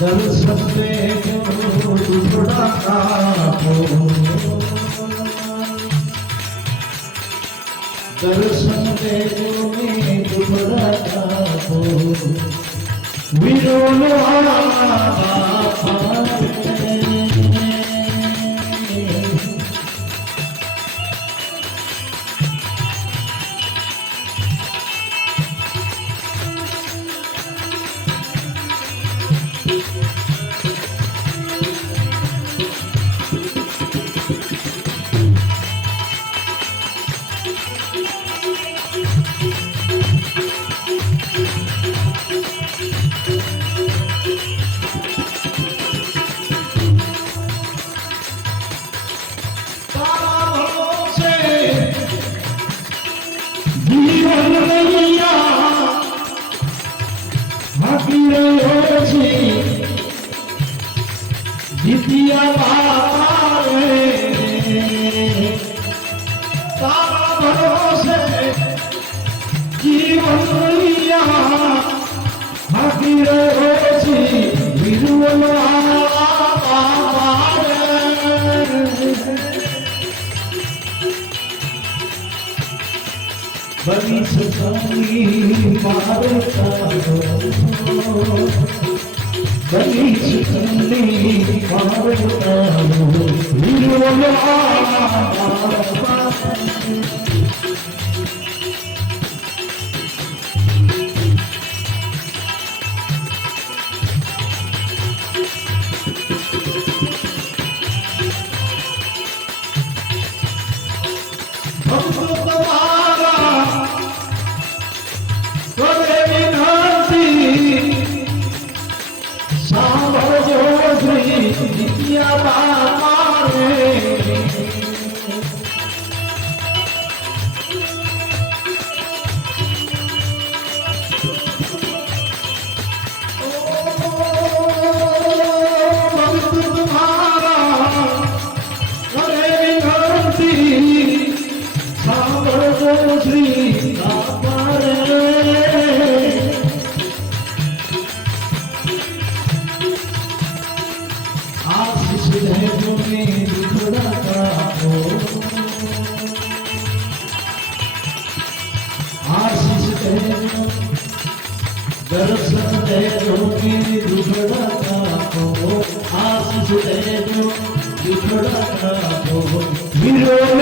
दर्शन दे दुखड़ा कापो, दर्शन दे दुखड़ा कापो, विरोलो जीवन मैया भागी होची जितिया बारे तारा भरोसे जीवन मैया भागी होची विरुवला बनी सुखानी मारता बनी सुखानी मारता दर्शन दे दो मेरी दुखड़ा कापो, आशीष दे दो दुखड़ा कापो, विरोल